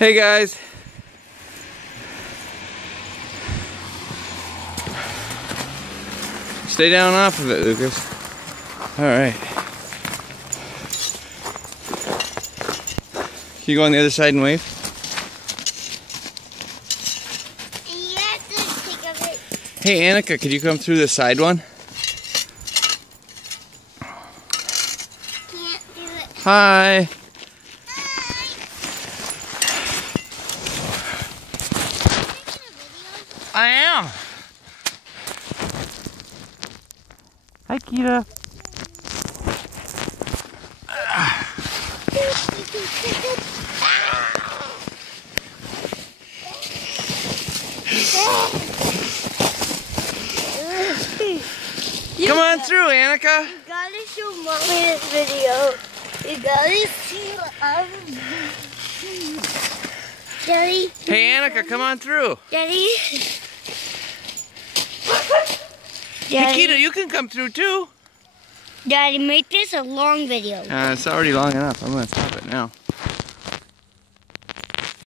Hey guys. Stay down off of it, Lucas. Alright. Can you go on the other side and wave? Hey Annika, could you come through the side one? Can't do it. Hi. I am. Hi, Kita. Come on through, Annika. You gotta show Mommy this video. You gotta see Daddy. Hey, Annika, come on through. Daddy. Hey, Kita, you can come through too. Daddy, make this a long video. It's already long enough. I'm gonna stop it now.